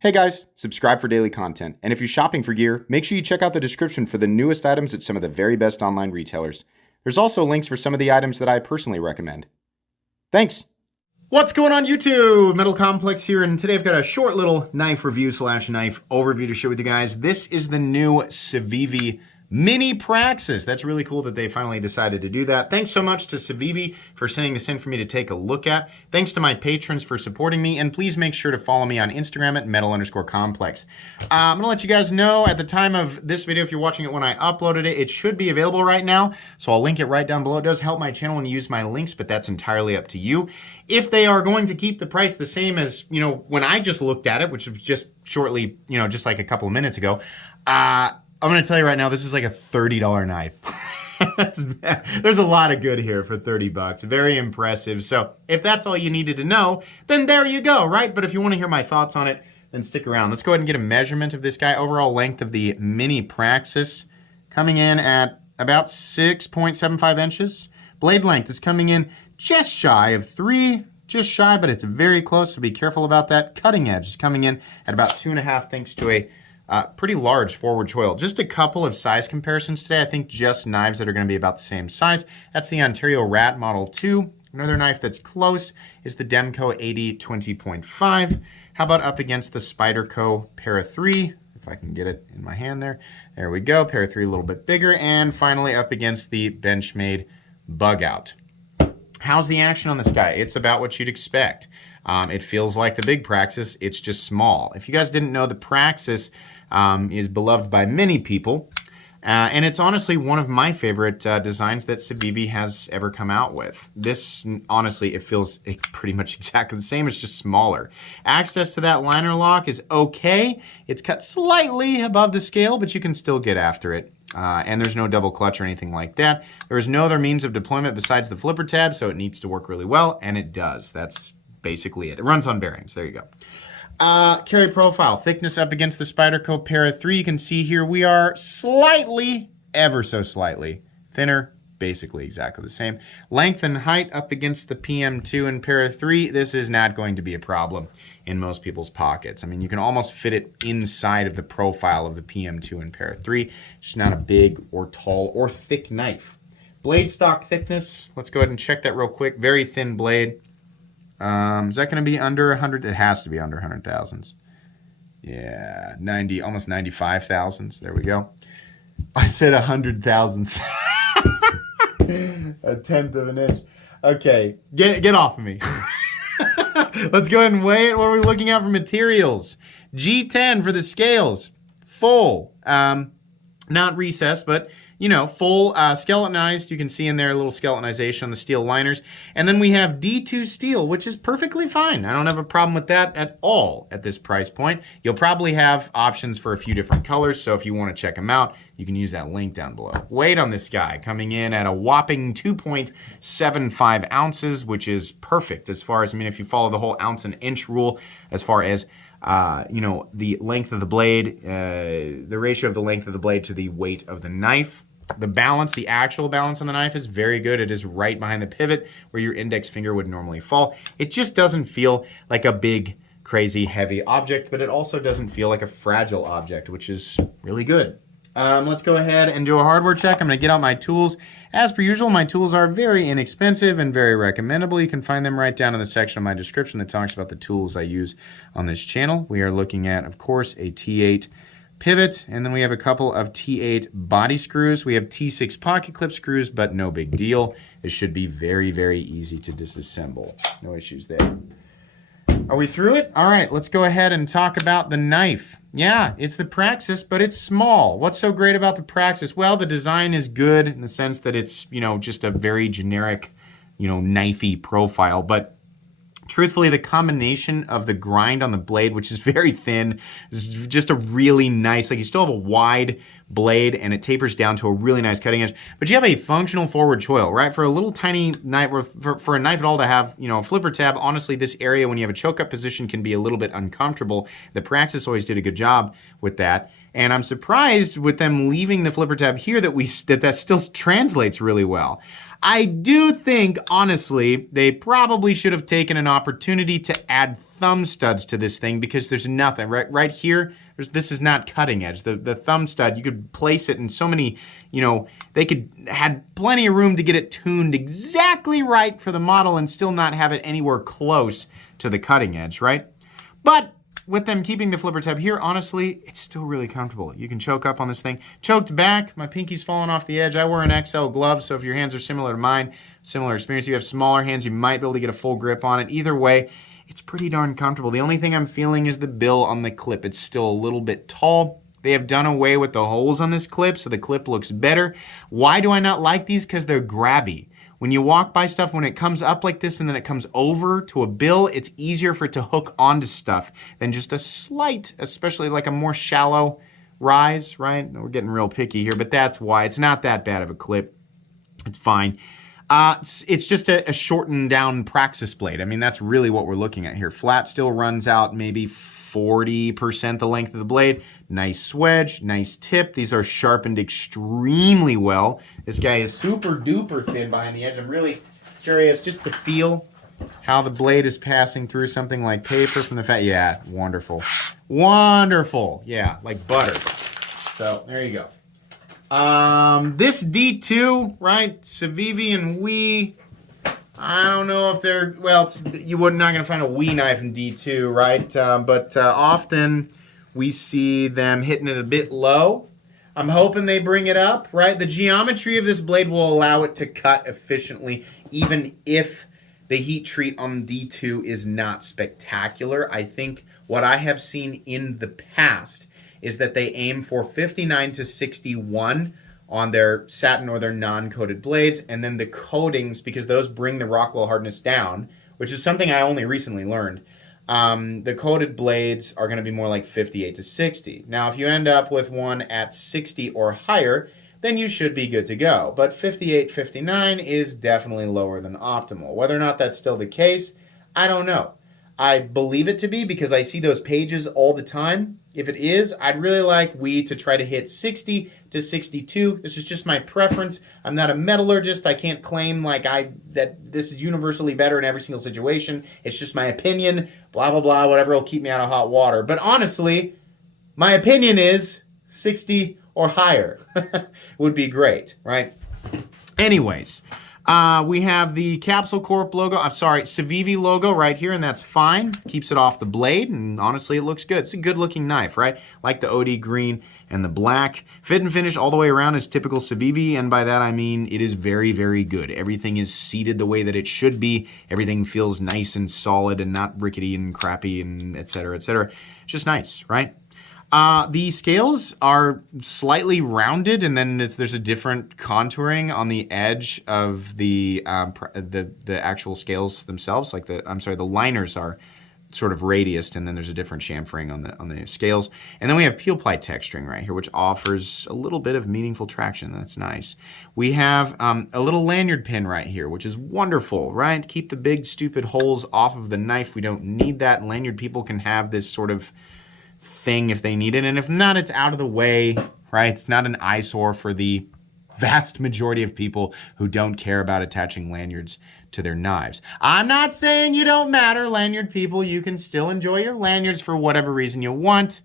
Hey guys, subscribe for daily content. And if you're shopping for gear, make sure you check out the description for the newest items at some of the very best online retailers. There's also links for some of the items that I personally recommend. Thanks! What's going on YouTube? Metal Complex here, and today I've got a short little knife review / knife overview to share with you guys. This is the new Civivi Mini Praxis. That's really cool that they finally decided to do that. Thanks so much to Civivi for sending this in for me to take a look at. Thanks to my patrons for supporting me, and please make sure to follow me on Instagram at metal_complex. I'm gonna let you guys know at the time of this video, if you're watching it when I uploaded it, it should be available right now, so I'll link it right down below. It does help my channel when you use my links, but that's entirely up to you. If they are going to keep the price the same as, when I just looked at it, which was just shortly, just like a couple of minutes ago, I'm going to tell you right now, this is like a $30 knife. There's a lot of good here for 30 bucks. Very impressive. So if that's all you needed to know, then there you go, right? But if you want to hear my thoughts on it, then stick around. Let's go ahead and get a measurement of this guy. Overall length of the Mini Praxis coming in at about 6.75 inches. Blade length is coming in just shy of 3. Just shy, but it's very close, so be careful about that. Cutting edge is coming in at about 2.5 thanks to a pretty large forward choil. Just a couple of size comparisons today. I think just knives that are going to be about the same size. That's the Ontario Rat Model 2. Another knife that's close is the Demco 80 20.5. How about up against the Spyderco Para 3? If I can get it in my hand there. There we go. Para 3 a little bit bigger. And finally up against the Benchmade Bug Out. How's the action on this guy? It's about what you'd expect. It feels like the big Praxis. It's just small. If you guys didn't know, the Praxis is beloved by many people, and it's honestly one of my favorite designs that Civivi has ever come out with. This, honestly, it feels pretty much exactly the same. It's just smaller. Access to that liner lock is okay. It's cut slightly above the scale, but you can still get after it. And there's no double clutch or anything like that. There is no other means of deployment besides the flipper tab, so it needs to work really well, and it does. That's basically it. It runs on bearings. There you go. Carry profile, thickness up against the Spyderco Para 3. You can see here we are slightly, ever so slightly, thinner, basically exactly the same. Length and height up against the PM2 and Para 3. This is not going to be a problem in most people's pockets. I mean, you can almost fit it inside of the profile of the PM2 and Para 3. It's not a big or tall or thick knife. Blade stock thickness, let's go ahead and check that real quick. Very thin blade. Is that going to be under 100? It has to be under 100 thousandths. Yeah, 90, almost 95 thousandths. There we go. I said 100 thousandths. A tenth of an inch. Okay, get off of me. Let's go ahead and weigh it. What are we looking at for materials? G10 for the scales. Full. Not recessed, but full skeletonized. You can see in there a little skeletonization on the steel liners. And then we have D2 steel, which is perfectly fine. I don't have a problem with that at all at this price point. You'll probably have options for a few different colors, so if you want to check them out, you can use that link down below. Weight on this guy coming in at a whopping 2.75 ounces, which is perfect as far as, if you follow the whole ounce and inch rule as far as the length of the blade, the ratio of the length of the blade to the weight of the knife. The balance, the actual balance on the knife is very good. It is right behind the pivot where your index finger would normally fall. It just doesn't feel like a big, crazy, heavy object, but it also doesn't feel like a fragile object, which is really good. Let's go ahead and do a hardware check. I'm going to get out my tools. As per usual, my tools are very inexpensive and very recommendable. You can find them right down in the section of my description that talks about the tools I use on this channel. We are looking at, of course, a T8 pivot, and then we have a couple of T8 body screws. We have T6 pocket clip screws, but no big deal. This should be very, very easy to disassemble. No issues there. Are we through it? All right, let's go ahead and talk about the knife. Yeah, it's the Praxis, but it's small. What's so great about the Praxis? Well, the design is good in the sense that it's, just a very generic, knifey profile, but truthfully, the combination of the grind on the blade, which is very thin, is just a really nice, you still have a wide blade and it tapers down to a really nice cutting edge, but you have a functional forward choil, right? For a little tiny knife, or for a knife at all to have, a flipper tab, honestly, this area when you have a choke up position can be a little bit uncomfortable. The Praxis always did a good job with that. And I'm surprised with them leaving the flipper tab here that still translates really well. I do think, honestly, they probably should have taken an opportunity to add thumb studs to this thing because there's nothing. Right here, this is not cutting edge. The thumb stud, you could place it in so many, they had plenty of room to get it tuned exactly right for the model and still not have it anywhere close to the cutting edge, right? But with them keeping the flipper tab here, honestly, it's still really comfortable. You can choke up on this thing. Choked back, my pinky's falling off the edge. I wear an XL glove, so if your hands are similar to mine, similar experience, you have smaller hands, you might be able to get a full grip on it. Either way, it's pretty darn comfortable. The only thing I'm feeling is the bill on the clip. It's still a little bit tall. They have done away with the holes on this clip, so the clip looks better. Why do I not like these? Because they're grabby. When you walk by stuff, when it comes up like this and then it comes over to a bill, it's easier for it to hook onto stuff than just a slight, especially like a more shallow rise, right? We're getting real picky here, but that's why. It's not that bad of a clip. It's fine. It's just a shortened down Praxis blade. I mean, that's really what we're looking at here. Flat still runs out maybe 40% the length of the blade. Nice swedge, nice tip. These are sharpened extremely well. This guy is super duper thin behind the edge. I'm really curious just to feel how the blade is passing through something like paper from the fat. Yeah, wonderful. Wonderful. Yeah, like butter. So there you go. This D2, right? Civivi and Wii. I don't know if they're, well, you're not going to find a Wii knife in D2, right? But often we see them hitting it a bit low. I'm hoping they bring it up, right? The geometry of this blade will allow it to cut efficiently, even if the heat treat on D2 is not spectacular. I think what I have seen in the past is that they aim for 59 to 61 on their satin or their non-coated blades, and then the coatings, because those bring the Rockwell hardness down, which is something I only recently learned. The coated blades are going to be more like 58 to 60. Now, if you end up with one at 60 or higher, then you should be good to go. But 58, 59 is definitely lower than optimal. Whether or not that's still the case, I don't know. I believe it to be because I see those pages all the time. If it is, I'd really like Wii to try to hit 60 to 62. This is just my preference. I'm not a metallurgist. I can't claim that this is universally better in every single situation. It's just my opinion, blah, blah, blah, whatever will keep me out of hot water. But honestly, my opinion is 60 or higher would be great, right? Anyways, we have the Capsule Corp logo, Civivi logo right here, and that's fine. Keeps it off the blade, and honestly, it looks good. It's a good-looking knife, right? Like the OD green and the black. Fit and finish all the way around is typical Civivi, and by that I mean it is very, very good. Everything is seated the way that it should be. Everything feels nice and solid and not rickety and crappy and et cetera, et cetera. It's just nice, right? The scales are slightly rounded, and then there's a different contouring on the edge of the actual scales themselves. Like the liners are sort of radiused, and then there's a different chamfering on the scales. And then we have peel ply texturing right here, which offers a little bit of meaningful traction. That's nice. We have a little lanyard pin right here, which is wonderful, right? Keep the big stupid holes off of the knife. We don't need that. Lanyard people can have this sort of thing if they need it, and if not, it's out of the way, right? It's not an eyesore for the vast majority of people who don't care about attaching lanyards to their knives. I'm not saying you don't matter, lanyard people. You can still enjoy your lanyards for whatever reason you want,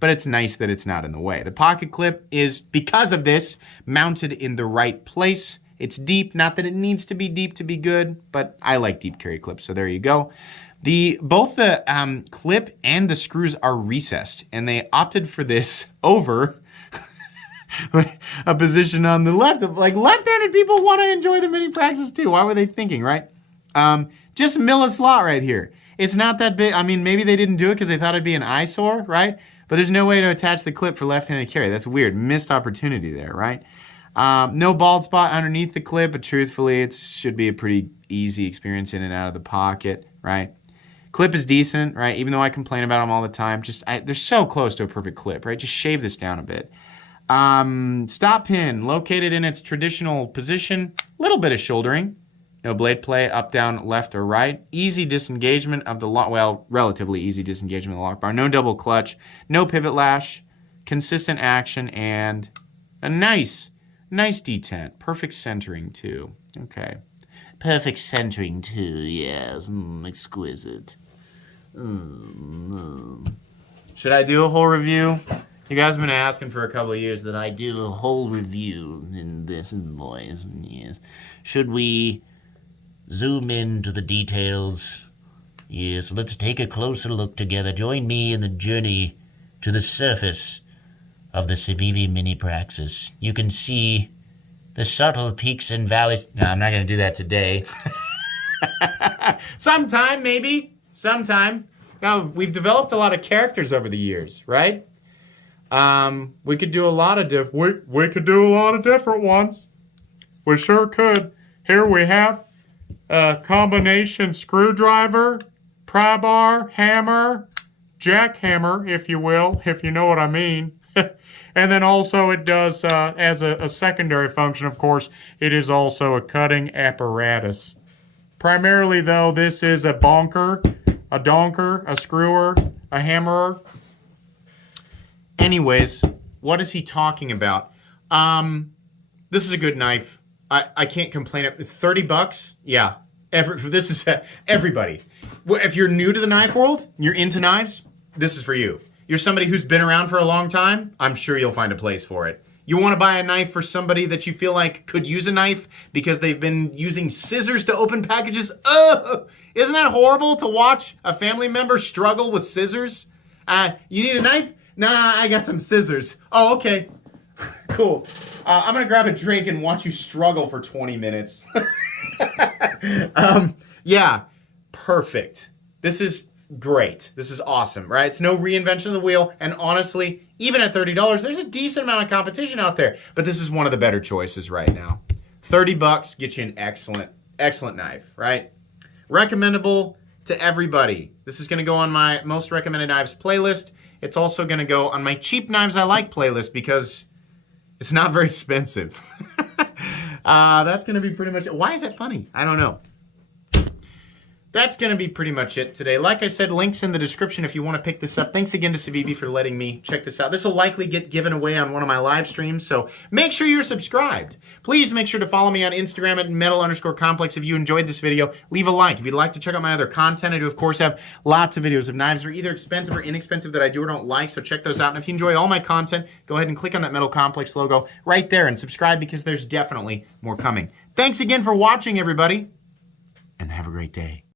but it's nice that it's not in the way. The pocket clip is, because of this, mounted in the right place. It's deep, not that it needs to be deep to be good, but I like deep carry clips, so there you go. Both the clip and the screws are recessed, and they opted for this over a position on the left. Like, left-handed people want to enjoy the mini Praxis too. Why were they thinking, right? Just mill a slot right here. It's not that big. I mean, maybe they didn't do it because they thought it'd be an eyesore, right? But there's no way to attach the clip for left-handed carry. That's weird. Missed opportunity there, right? No bald spot underneath the clip, but truthfully, it should be a pretty easy experience in and out of the pocket, right? Clip is decent, right? Even though I complain about them all the time, they're so close to a perfect clip, right? Just shave this down a bit. Stop pin, located in its traditional position. Little bit of shouldering. No blade play, up, down, left, or right. Easy disengagement of the lock, well, relatively easy disengagement of the lock bar. No double clutch, no pivot lash, consistent action, and a nice detent. Perfect centering too. Okay. Perfect centering too, yes. Exquisite. Should I do a whole review? You guys have been asking for a couple of years that I do a whole review in this voice. Yes. Should we zoom into the details? Yes, let's take a closer look together. Join me in the journey to the surface of the Civivi Mini Praxis. You can see the subtle peaks and valleys. No, I'm not going to do that today. Sometime, maybe. Sometime. Now, we've developed a lot of characters over the years, right? We could do a lot of we could do a lot of different ones. We sure could. Here we have a combination screwdriver, pry bar, hammer, jackhammer, if you will, if you know what I mean. And then also it does, as a secondary function, of course, it is also a cutting apparatus. Primarily, though, this is a bonker, a donker, a screwer, a hammerer. Anyways, what is he talking about? This is a good knife. I can't complain. $30? Yeah. This is everybody. If you're new to the knife world, you're into knives, this is for you. You're somebody who's been around for a long time, I'm sure you'll find a place for it. You want to buy a knife for somebody that you feel like could use a knife because they've been using scissors to open packages? Ugh! Isn't that horrible to watch a family member struggle with scissors? You need a knife? Nah, I got some scissors. Oh, okay. Cool. I'm going to grab a drink and watch you struggle for 20 minutes. Yeah, perfect. This is great. This is awesome, right? It's no reinvention of the wheel. And honestly, even at $30, there's a decent amount of competition out there. But this is one of the better choices right now. $30 gets you an excellent, excellent knife, right? Recommendable to everybody. This is going to go on my most recommended knives playlist. It's also going to go on my cheap knives I like playlist because it's not very expensive. That's going to be pretty much it. Why is that funny? I don't know. That's going to be pretty much it today. Like I said, links in the description if you want to pick this up. Thanks again to Civivi for letting me check this out. This will likely get given away on one of my live streams, so make sure you're subscribed. Please make sure to follow me on Instagram at metal_complex. If you enjoyed this video, leave a like. If you'd like to check out my other content, I do, of course, have lots of videos of knives that are either expensive or inexpensive that I do or don't like, so check those out. And if you enjoy all my content, go ahead and click on that Metal Complex logo right there and subscribe because there's definitely more coming. Thanks again for watching, everybody, and have a great day.